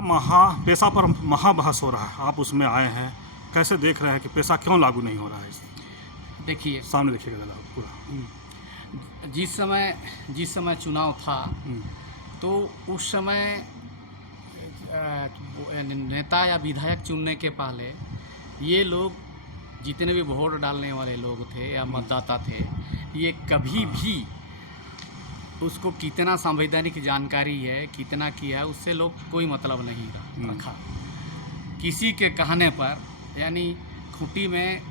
पेशा पर महाबहस हो रहा है, आप उसमें आए हैं, कैसे देख रहे हैं कि पेशा क्यों लागू नहीं हो रहा है? देखिए, सामने देखिएगा दादा पूरा। जिस समय चुनाव था तो उस समय नेता या विधायक चुनने के पहले ये लोग जितने भी वोट डालने वाले लोग थे या मतदाता थे, ये कभी भी उसको कितना संवैधानिक जानकारी है, कितना किया है, उससे लोग कोई मतलब नहीं रखा। किसी के कहने पर, यानी खूंटी में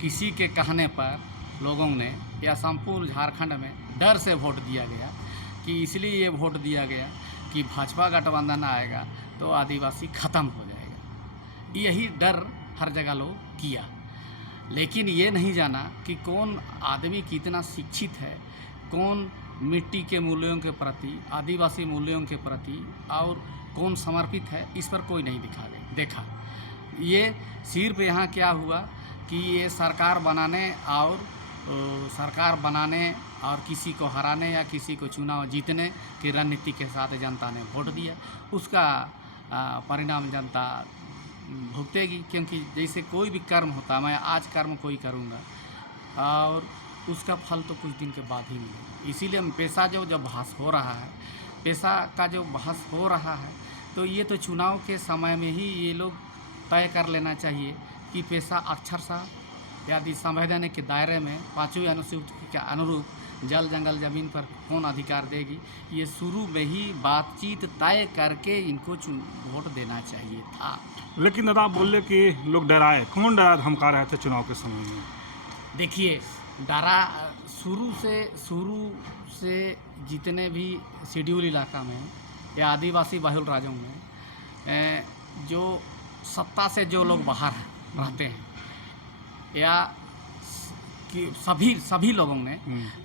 किसी के कहने पर लोगों ने या संपूर्ण झारखंड में डर से वोट दिया गया कि इसलिए ये वोट दिया गया कि भाजपा गठबंधन आएगा तो आदिवासी ख़त्म हो जाएगा। यही डर हर जगह लोग किया, लेकिन ये नहीं जाना कि कौन आदमी कितना शिक्षित है, कौन मिट्टी के मूल्यों के प्रति, आदिवासी मूल्यों के प्रति और कौन समर्पित है, इस पर कोई नहीं देखा। ये सिर्फ यहाँ क्या हुआ कि ये सरकार बनाने और किसी को हराने या किसी को चुनाव जीतने की रणनीति के साथ जनता ने वोट दिया। उसका परिणाम जनता भुगतेगी, क्योंकि जैसे कोई भी कर्म होता, मैं आज कर्म कोई करूँगा और उसका फल तो कुछ दिन के बाद ही मिलेगा। इसीलिए पेशा जब बहस हो रहा है, पेशा का जो बहस हो रहा है, तो ये तो चुनाव के समय में ही ये लोग तय कर लेना चाहिए कि पेशा अक्षरशः यदि संवैधानिक के दायरे में 5वीं अनुसूची के अनुरूप जल जंगल ज़मीन पर कौन अधिकार देगी, ये शुरू में ही बातचीत तय करके इनको वोट देना चाहिए था। लेकिन दादा आप बोले कि लोग डराए, कौन डरा धमका रहे थे चुनाव के समय में? देखिए, डरा शुरू से जितने भी शेड्यूल इलाका में या आदिवासी बहुल राज्यों में जो सत्ता से जो लोग बाहर रहते हैं या कि सभी लोगों ने,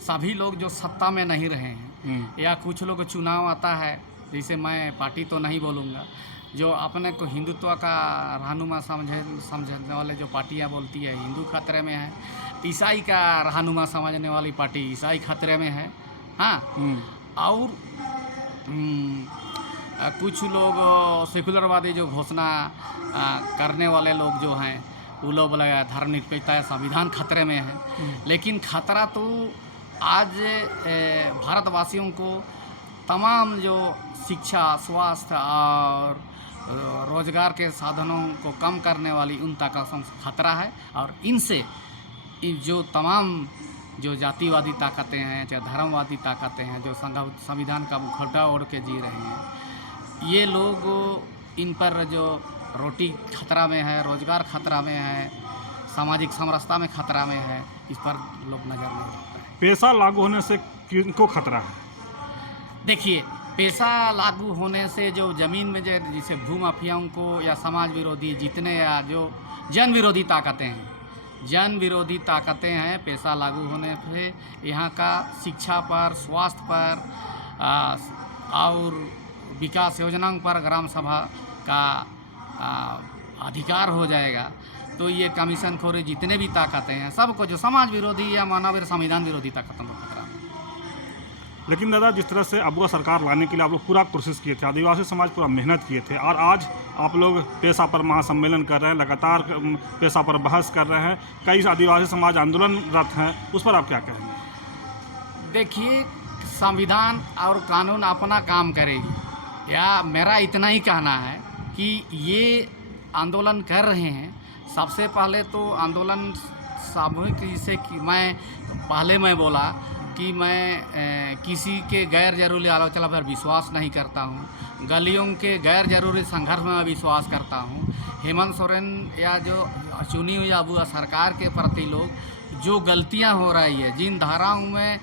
सभी लोग जो सत्ता में नहीं रहे हैं या कुछ लोग चुनाव आता है, जैसे मैं पार्टी तो नहीं बोलूँगा, जो अपने को हिंदुत्व का रहनुमा समझने वाले जो पार्टियां बोलती है हिंदू खतरे में है, ईसाई का रहनुमा समझने वाली पार्टी ईसाई खतरे में है, हाँ। और कुछ लोग सेकुलरवादी जो घोषणा करने वाले लोग जो हैं, वो लोग बोला धर्मनिरपेक्षता या संविधान खतरे में है। लेकिन खतरा तो आज भारतवासियों को तमाम जो शिक्षा, स्वास्थ्य और रोजगार के साधनों को कम करने उन उन ताकतों से खतरा है। और इनसे जो तमाम जो जातिवादी ताकतें हैं, चाहे धर्मवादी ताकतें हैं, जो संविधान का मुखौटा ओढ़ के जी रहे हैं, ये लोग इन पर जो रोटी खतरा में है, रोजगार खतरा में है, सामाजिक समरसता में खतरा में है, इस पर लोग नज़र नहीं रखते हैं। पेशा लागू होने से किनको खतरा है? देखिए, पेशा लागू होने से जो ज़मीन में जैसे भूमाफियाओं को या समाज विरोधी जितने या जो जन विरोधी ताकतें हैं, पेशा लागू होने से यहाँ का शिक्षा पर, स्वास्थ्य पर और विकास योजनाओं पर ग्राम सभा का अधिकार हो जाएगा। तो ये कमीशन खोरी जितने भी ताकतें हैं, सबको जो समाज विरोधी या मानव संविधान विरोधी ताकतों को खतरा है। लेकिन दादा जिस तरह से अबुआ सरकार लाने के लिए आप लोग पूरा कोशिश किए थे, आदिवासी समाज पूरा मेहनत किए थे, और आज आप लोग पेशा पर महासम्मेलन कर रहे हैं, लगातार पेशा पर बहस कर रहे हैं, कई आदिवासी समाज आंदोलनरत हैं, उस पर आप क्या कहेंगे? देखिए, संविधान और कानून अपना काम करेगी, या मेरा इतना ही कहना है कि ये आंदोलन कर रहे हैं। सबसे पहले तो आंदोलन सामूहिक, जिसे कि मैं बोला कि मैं किसी के गैर जरूरी आलोचना पर विश्वास नहीं करता हूँ, गलियों के गैर जरूरी संघर्ष में मैं विश्वास करता हूँ। हेमंत सोरेन या जो चुनी हुई अबुआ सरकार के प्रति लोग जो गलतियाँ हो रही है, जिन धाराओं में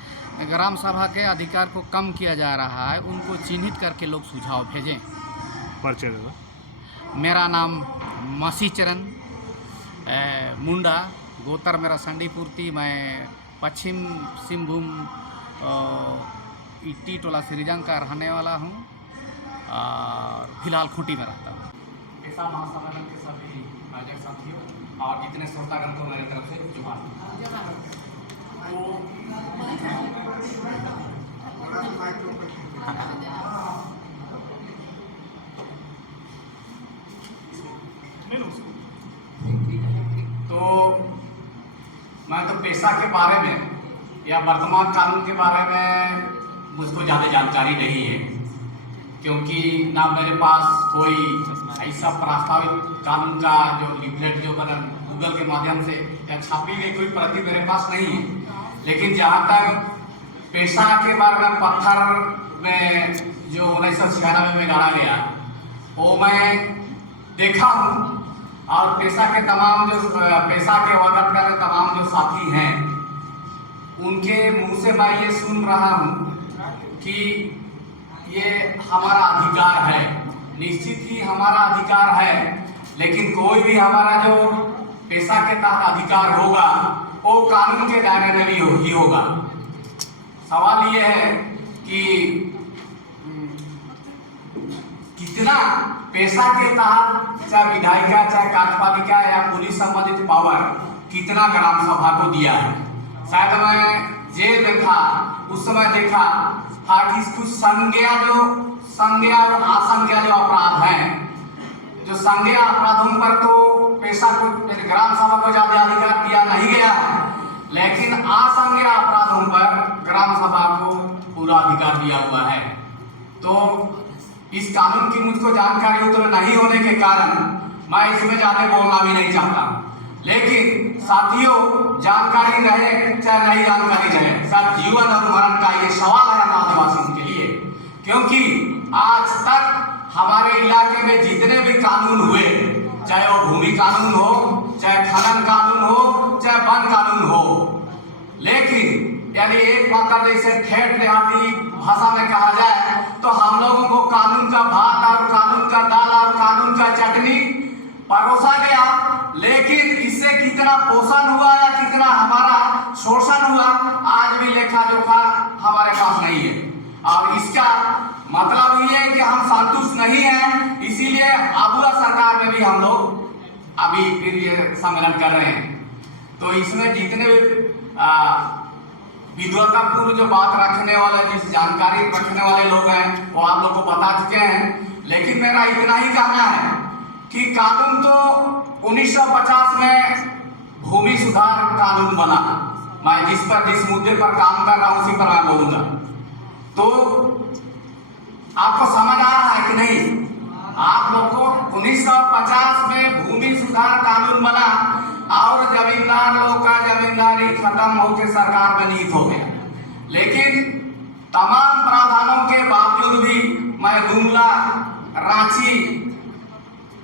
ग्राम सभा के अधिकार को कम किया जा रहा है, उनको चिन्हित करके लोग सुझाव भेजें। परिचय देगा। मेरा नाम मसीह चरण मुंडा, गोतर मेरा संडीपुरती, मैं पश्चिम सिंहभूम इट्टी टोला सिरिजंग का रहने वाला हूँ और फिलहाल खूंटी में रहता हूँ। पेशा महासम्मेलन के सभी आयोजक साथियों और जितने श्रोतागण को मेरी तरफ से जुबान। पेशा के बारे में या वर्तमान कानून के बारे में मुझको ज़्यादा जानकारी नहीं है, क्योंकि ना मेरे पास कोई ऐसा प्रस्तावित कानून का जो लिफलेट जो बना गूगल के माध्यम से या छापी गई कोई प्रति मेरे पास नहीं है। लेकिन जहाँ तक पेशा के बारे में पत्थर में जो 1996 में गाड़ा गया वो मैं देखा हूँ, और पेशा के तमाम जो पेशा के वगत का तमाम जो साथी हैं उनके मुंह से मैं ये सुन रहा हूँ कि ये हमारा अधिकार है। निश्चित ही हमारा अधिकार है, लेकिन कोई भी हमारा जो पेशा के तहत अधिकार होगा वो कानून के दायरे में भी ही होगा। सवाल ये है कि कितना पेशा के तहत चाहे विधायिका चाहे कार्यपालिका या पुलिस संबंधित पावर कितना ग्राम सभा को दिया है। शायद मैं जेल में था उस समय देखा था कि कुछ संज्ञा और असंज्ञा जो अपराध हैं, जो संज्ञा अपराधों पर तो पेशा को ग्राम सभा को ज्यादा अधिकार दिया नहीं गया है, लेकिन असंज्ञा अपराधों पर ग्राम सभा को पूरा अधिकार दिया हुआ है। तो इस कानून की मुझको जानकारी तो नहीं होने के कारण मैं इसमें ज्यादा बोलना भी नहीं चाहता। लेकिन साथियों, जानकारी रहे चाहे नहीं जानकारी रहे, सब जीवन और मरण का ये सवाल है हम आदिवासियों के लिए, क्योंकि आज तक हमारे इलाके में जितने भी कानून हुए, चाहे वो भूमि कानून हो, चाहे खनन कानून हो, चाहे वन कानून हो, लेकिन यानी एक मात्र जैसे ठेठ देहाती भाषा में कहा जाए तो हम लोगों को कानून का भात और कानून का दाल और कानून का चटनी परोसा गया, लेकिन इससे कितना पोषण हुआ या कितना हमारा शोषण हुआ आज भी लेखा जोखा हमारे पास नहीं है। और इसका मतलब ये है कि हम संतुष्ट नहीं हैं, इसीलिए अबुआ सरकार में भी हम लोग अभी फिर ये सम्मेलन कर रहे हैं। तो इसमें जितने विद्वता पूर्व जो बात रखने वाले, जिस जानकारी रखने वाले लोग हैं वो आप लोग को बता चुके हैं, लेकिन मेरा इतना ही कहना है कि कानून तो 1950 में भूमि सुधार कानून बना, मैं जिस मुद्दे पर काम कर रहा हूं उसी पर मैं बोलूंगा। तो आपको समझ आ रहा है कि नहीं? आप लोग को 1950 में भूमि सुधार कानून बना और जमींदार लोग का जमींदारी खत्म होकर सरकार में निहित हो गया, लेकिन तमाम प्रावधानों के बावजूद भी मैं गुमला, रांची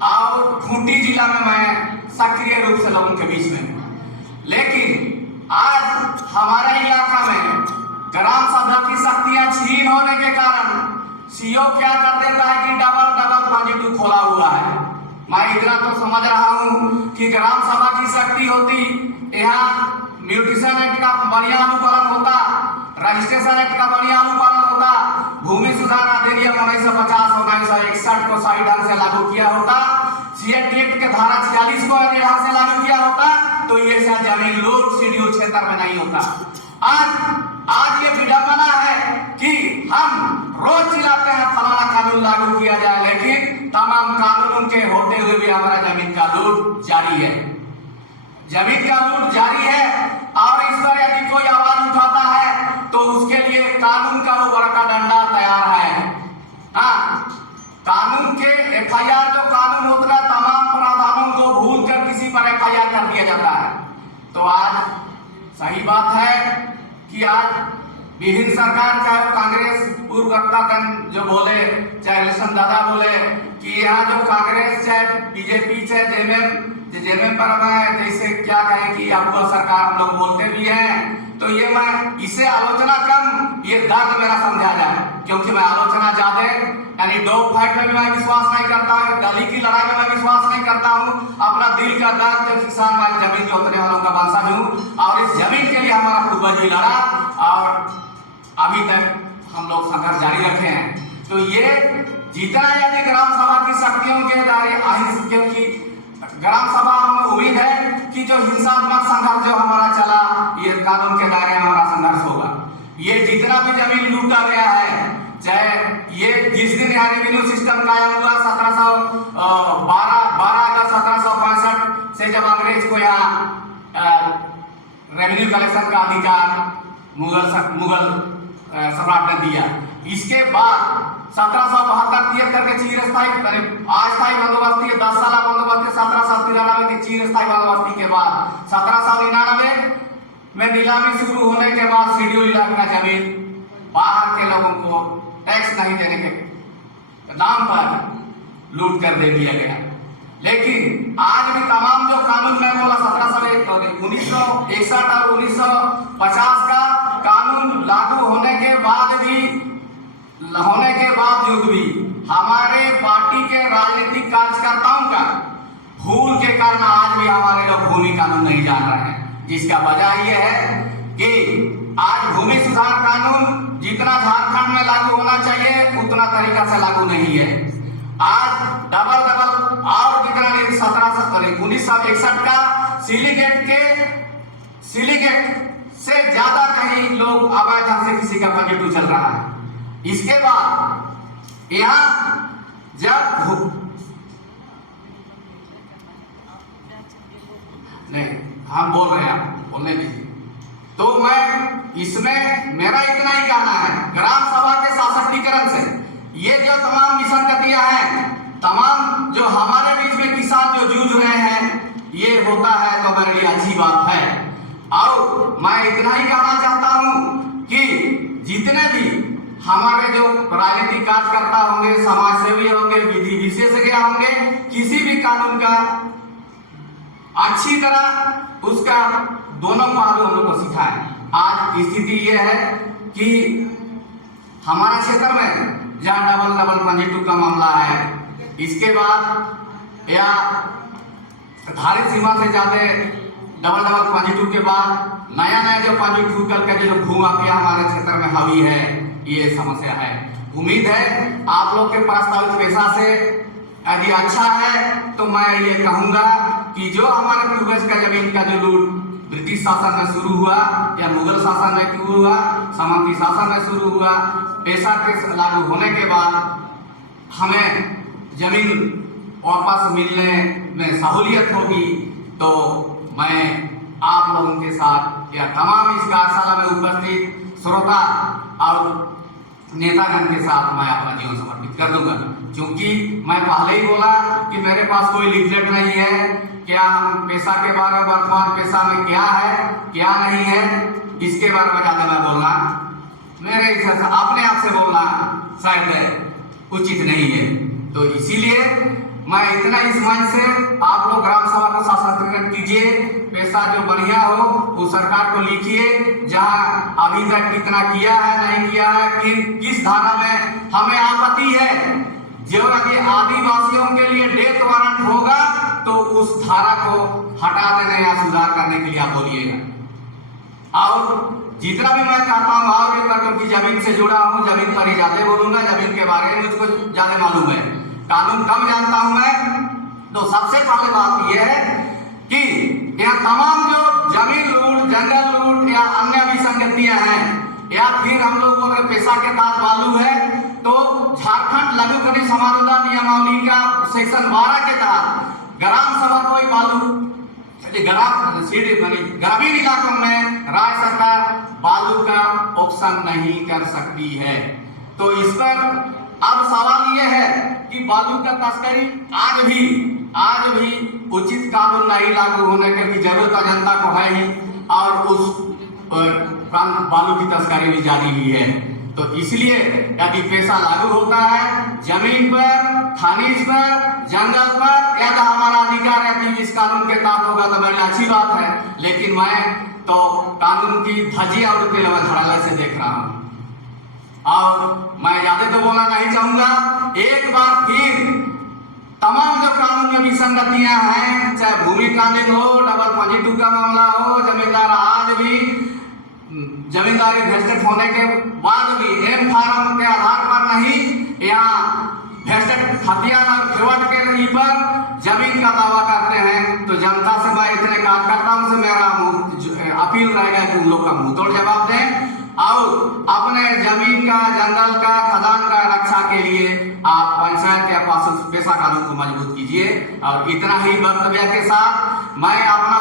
और खूंटी जिला में मैं सक्रिय रूप से लोगों के बीच में हूं। लेकिन आज हमारे इलाका में ग्राम सभा की शक्तियां छीन होने के कारण सीओ क्या कर देता है कि डबल पॉजिटिव खोला हुआ है। मैं इतना तो समझ रहा हूं कि ग्राम सभा की शक्ति होती, यहाँ म्यूटेशन एक्ट का बढ़िया अनुपालन होता, रजिस्ट्रेशन एक्ट का बढ़िया अनुपालन होता, भूमि सुधार अधिनियम 1950 1961 को सही ढंग से लागू किया होता, सीएटी एक्ट के धारा 46 को यदि ढंग से लागू किया होता तो ये शायद जमीन लूट शेड्यूल क्षेत्र में नहीं होता। आज ये विडंबना है कि हम रोज चिल्लाते हैं फलाना कानून लागू किया जाए, लेकिन तमाम कानूनों के होते हुए भी हमारा जमीन का लूट जारी है। जमीन का लूट जारी है और इस पर यदि कोई आवाज उठाता है तो उसके लिए कानून का वो बड़ा डंडा तैयार है। हाँ, कानून के एफआईआर जो कानून होता है तमाम प्रावधानों को भूल कर किसी पर एफआईआर कर दिया जाता है। तो आज सही बात है कि आज विभिन्न सरकार, चाहे कांग्रेस पूर्व वक्ता जो बोले, चाहे लक्ष्मण दादा बोले कि यहाँ जो कांग्रेस चाहे बीजेपी चाहे जेएमएम पर मैं जैसे क्या कहें कि आपको सरकार हम लोग बोलते भी हैं, तो ये मैं इसे आलोचना कम, ये दर्द मेरा समझा जाए, क्योंकि मैं आलोचना ज्यादा यानी डॉग फाइट में भी मैं विश्वास नहीं करता हूँ, गली की लड़ाई में मैं विश्वास नहीं करता हूँ। अपना दिल का दर्द जो किसान भाई जमीन जोतने वालों का वंशज हूँ और इस जमीन के लिए हमारा पूर्वज भी लड़ा और अभी तक हम लोग संघर्ष जारी रखे हैं। तो ये जितना यदि ग्राम सभा की शक्तियों के दायरे क्योंकि ग्राम सभा में उम्मीद है कि जो हिंसात्मक संघर्ष जो हमारा चला ये कानून के दायरे में हमारा संघर्ष होगा। ये जितना भी जमीन लूटा गया है, चाहे ये जिस दिन यहाँ रेवेन्यू सिस्टम कायम हुआ 12 अगस्त 1765 से जब अंग्रेज को यहाँ रेवेन्यू कलेक्शन का अधिकार मुगल सम्राट ने दिया। इसके बाद 1772-73 के चिरस्थायी अस्थायी बंदोबस्ती 10 साल बंदोबस्ती 1793 के चिरस्थायी बंदोबस्ती के बाद 1799 में नीलामी शुरू होने के बाद शेड्यूल इलाके का जमीन बाहर के लोगों को टैक्स नहीं देने के नाम पर लूट कर दे दिया गया। लेकिन आज भी तमाम जो कानून में बोला 1961 और 1950 का कानून लागू होने के बावजूद भी हमारे पार्टी के राजनीतिक कार्यकर्ताओं का भूल के कारण आज भी हमारे लोग भूमि कानून नहीं जान रहे हैं, जिसका वजह यह है कि आज भूमि सुधार कानून जितना झारखंड में लागू होना चाहिए उतना तरीका से लागू नहीं है। आज डबल और जितना 1961 का सिलीगेट से ज्यादा कहीं लोग अवैध ढंग से किसी का 22 चल रहा है। इसके बाद यहाँ जब नहीं हम बोल रहे हैं, बोलने दीजिए। तो मैं इसमें मेरा इतना ही कहना है, ग्राम सभा के सशक्तिकरण से ये जो तमाम विसंगतियां हैं, तमाम जो हमारे बीच में किसान जो जूझ रहे हैं, ये होता है तो मेरे लिए अच्छी बात है। और मैं इतना ही कहना चाहता हूं कि जितने भी हमारे जो राजनीतिक कार्यकर्ता होंगे, समाज सेवी होंगे, विधि विशेषज्ञ होंगे, किसी भी कानून का अच्छी तरह उसका दोनों पहलू हम लोग को सिखाएं। आज स्थिति ये है कि हमारे क्षेत्र में जहाँ डबल 22 का मामला है, इसके बाद या धारित सीमा से ज्यादा डबल 22 के बाद नया जो 22 करके जो भू माफिया हमारे क्षेत्र में हावी है, ये समस्या है। उम्मीद है आप लोग के प्रस्तावित पैसा से यदि अच्छा है तो मैं ये कहूंगा कि जो हमारे पूर्वज का जमीन का जो लूट ब्रिटिश शासन में शुरू हुआ या मुगल शासन में शुरू हुआ, सामंती शासन में शुरू हुआ, पैसा के लागू होने के बाद हमें जमीन वापस मिलने में सहूलियत होगी। तो मैं आप लोगों के साथ या तमाम इस कार्यशाला में उपस्थित श्रोता और नेतागण के साथ मैं अपना जीवन समर्पित कर दूंगा। क्योंकि मैं पहले ही बोला कि मेरे पास कोई लिफलेट नहीं है, क्या हम पैसा के बारे में, वर्तमान पैसा में क्या है क्या नहीं है, इसके बारे में ज्यादा मैं बोलना, मेरे हिसाब से अपने आप से बोलना शायद उचित नहीं है। तो इसीलिए मैं इतना इस मंच से आप लोग ग्राम सभा को सशक्तिकरण कीजिए, पैसा जो बढ़िया हो वो सरकार को लिखिए, जहां अभी तक कितना किया है नहीं किया है, किस धारा में हमें आपत्ति है, जो कि आदिवासियों के लिए डेथ वारंट होगा तो उस धारा को हटा देने या सुधार करने के लिए आप बोलिएगा। और जितना भी मैं कहता हूँ और एक बार, क्योंकि जमीन से जुड़ा हूँ, जमीन पर ही ज्यादा बोलूंगा, जमीन के बारे में मुझको ज्यादा मालूम है, कानून कम जानता हूं मैं। तो सबसे पहले बात यह है कि यह तमाम जो जमीन लूट, जंगल लूट या अन्य विसंगतियां हैं, या फिर हम लोग बोल रहे पैसा के साथ बालू है, तो झारखंड लघु खनिज समारोह नियमावली का सेक्शन 12 के तहत ग्राम सभा कोई बालू ग्रामीण इलाकों में राज्य सरकार बालू का ऑक्शन नहीं कर सकती है। तो इस पर अब सवाल यह है कि बालू का तस्करी आज भी उचित कानून नहीं लागू होने की जरूरत जनता को है ही, और उस बालू की तस्करी भी जारी ही है। तो इसलिए यदि पैसा लागू होता है जमीन पर, खनिज पर, जंगल पर, यदि हमारा अधिकार यदि इस कानून के तहत होगा तो मेरे लिए अच्छी बात है। लेकिन मैं तो कानून की धज्जियां उड़ते हुए धड़ल्ले से देख रहा हूँ, और मैं ज्यादा तो बोलना नहीं चाहूंगा। एक बार फिर तमाम जो कानून में विसंगतियां हैं, चाहे भूमि कानून हो, डबल 22 का मामला हो, जमींदार आज भी जमींदारी भेस्टेड होने के बाद भी एम फार्म के आधार पर नहीं, यहाँ भेस्टेड खतियान और खेवट के पर जमीन का दावा करते हैं। तो जनता से मैं इतने कार्यकर्ताओं से मेरा अपील रहेगा कि उन लोग का मुंह तोड़ जवाब दें, और अपने जमीन का, जंगल का, खदान का रक्षा के लिए आप पंचायत या पैसा कानून को मजबूत कीजिए। और इतना ही वक्तव्य के साथ मैं अपना